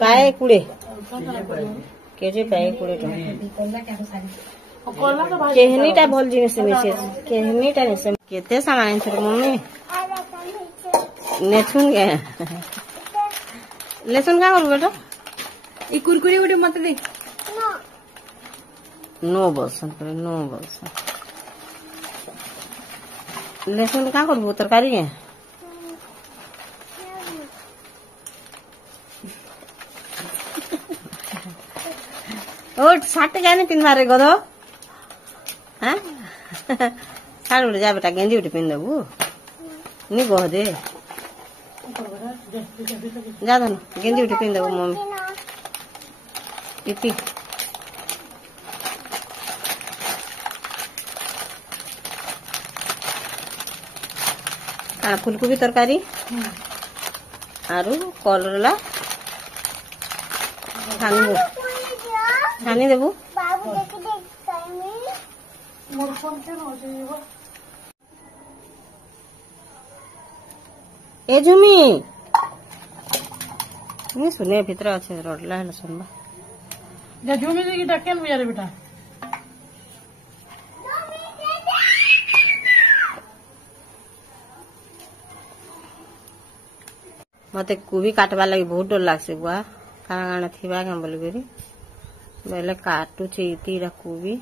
पाए 20 केजी पाए 20 केहनीटा भल जिनिस केहनीटा निसे केते सामान आनछर मम्मी नेछुन गे लेसन का करबो बेटा ई कुरकुरे गोटे मत दे नो बसन करे नो बसन लेसन का करबो तरकारी है ओट साट जाने पिन मारे गदो हां साड़ उड़ जा बेटा गेंदी उठ पिन देबू नी बह दे जा दन गेंदी उठ पिन देबू मम्मी इति फुलकोबी तरकारी आरु कलरला छानी देबू ए झुमी नहीं सुने भीतर अच्छे रोडला है सुनबा जा झुमी जी की डकेन बियारे बेटा मते कोबी काटवा लगी बहुत डर लागसे बुआ काना काना थिबा के बोल बेरी बेले काटू चीतीरा कोबी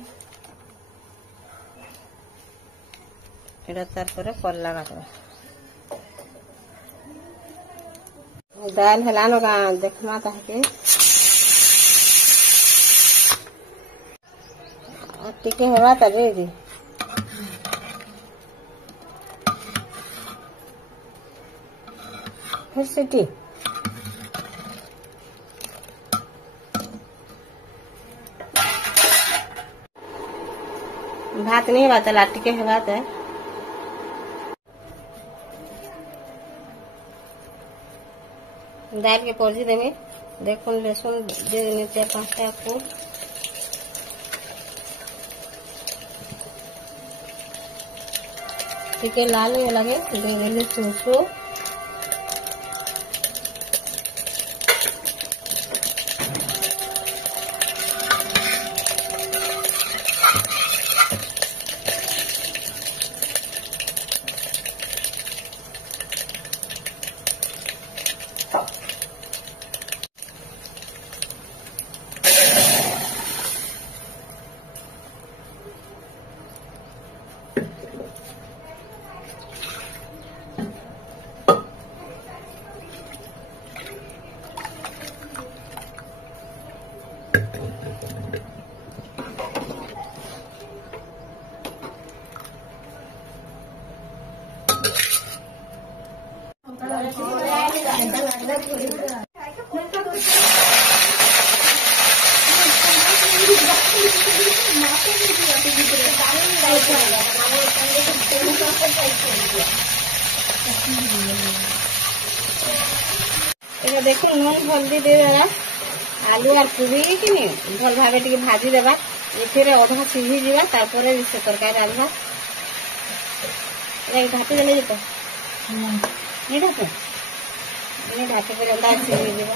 एटा तार परे पल्ला काटवा दाल हेलानो का देखमा ताके टिके हेवा तबे जी फिर सीटी भात नहीं बात लाटी के भात है दाल के पौजी देंगे देखो लहसुन दे देने 4-5 आपको ठीक है लाल नहीं लगे दे देने चूसो देखो नून हल्दी दे देना आलू और कोबी कि नहीं भल भावे टी भाजी देवा ये अधा सीझी जावा से तरकारी रांधा ढापी देले जेतो नहीं ढापे नहीं ढापी पर अधा सीझी जावा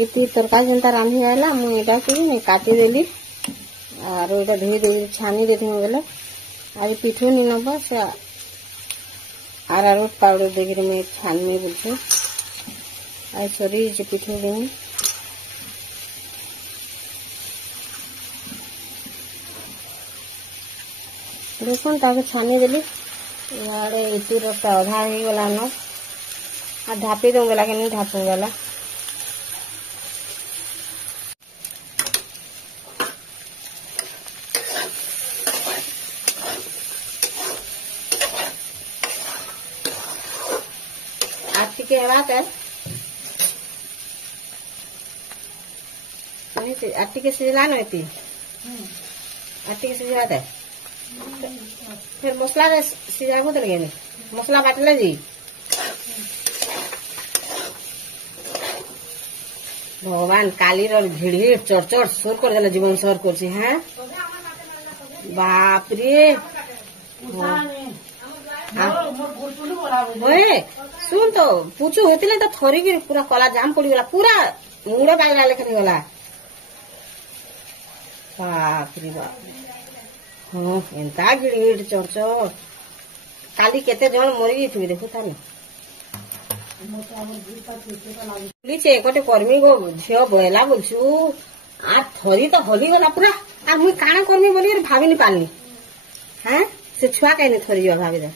इति तरकारी जनता रांधी आला मुझे कि काटी देली और इटा धोई दे छानी देती बोले आज पिठू नहीं नब से आरारोट पाउडर देकर मैं छानी बोलती आज सॉरी पिठू देवी देखो ताके छानी देली इे इति रखता अधा हो गला न आ ढापी दूँ गला कि नहीं ढापू गला के बात है आटी के सिजला नहीं आटी के सिजला फिर मसला सिजा को लगे मसला बाटला जी भगवान काली घिड़ चढ़ सोर कर देला जीवन सर कर हैं बाप रे ओए सुन तो पूछू होती तो थोड़ी की पूरा कला जाम पड़गला पूरा मुड़े बागला लेखन गला बाप रे बाप हाँ एंता गिड़ चढ़ काली केते जन मरी जाइए देखो तानी गोटे कर्मी गो झील बहला बोलछु आ थरी तो हली गला पूरा आ मुई काना कर्मी बोली भाभी नहीं पारनी हाँ से छुआ कहीं थरी भाभी दे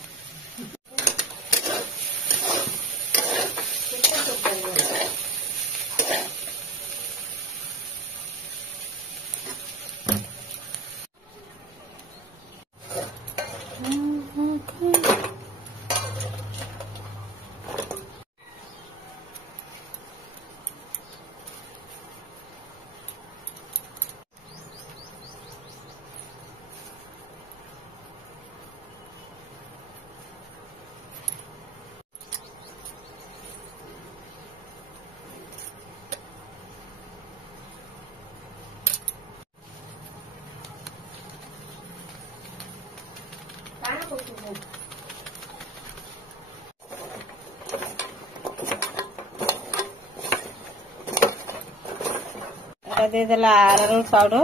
दे देला अरारोट पाउडर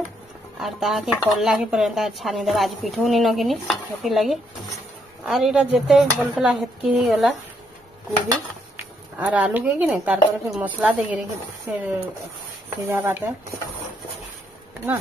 और ताके कल्ला के पर छानी देवा आज पिठू नहीं नगिनी हेती लगी और इटा जेते बोलतला हेतकी ही गला कोबी और आलू के कि नहीं तार पर फिर मसला दे गिरी फिर सीधा बात है ना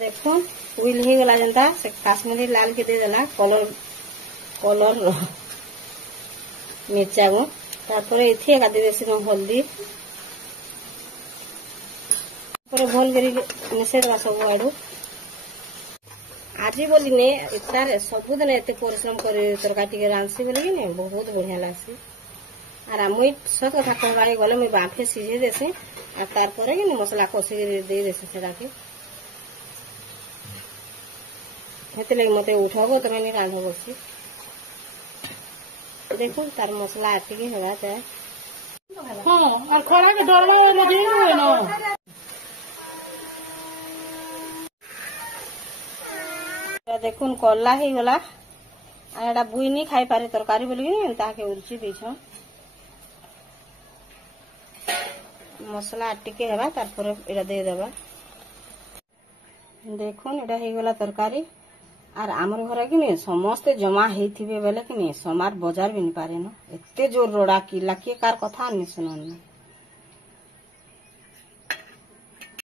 देखो उइल ही गला जनता से काश्मीरी लाल के दे देला कलर कलर मिर्चा को तारपरे इथे का दे देसी हल्दी पर भल करी मिसेर का सब आडू आज बोली ने इतार सबुदिन एते परिश्रम करे तरकारी टिके रांसी बोली ने बहुत बढ़िया लागसी और मुई सत कथा कहबारे गले मुई बाफे सिझे देसी और तारपरे कि मसला कषि दे देसी सेटा के हेते लगे मते उठबो तमे नहीं रांध बसी देखो तार मसला आटिके हेबा जाए हाँ और खरा के डरलो लगे हुए ना देखुन कल्ला ही गला आ एटा बुई नहीं खाई पारे तरकारी बोली ताके उर्ची देछ मसला आटिके हेबा तारपर एटा दे देबा देखुन एटा ही गला तरकारी आर आमर घर कि नहीं समस्ते जमा होते बेले कि नहीं समार बजार भी नहीं पारे न एते जोर रोड़ा किला किए कार कथा नहीं सुनन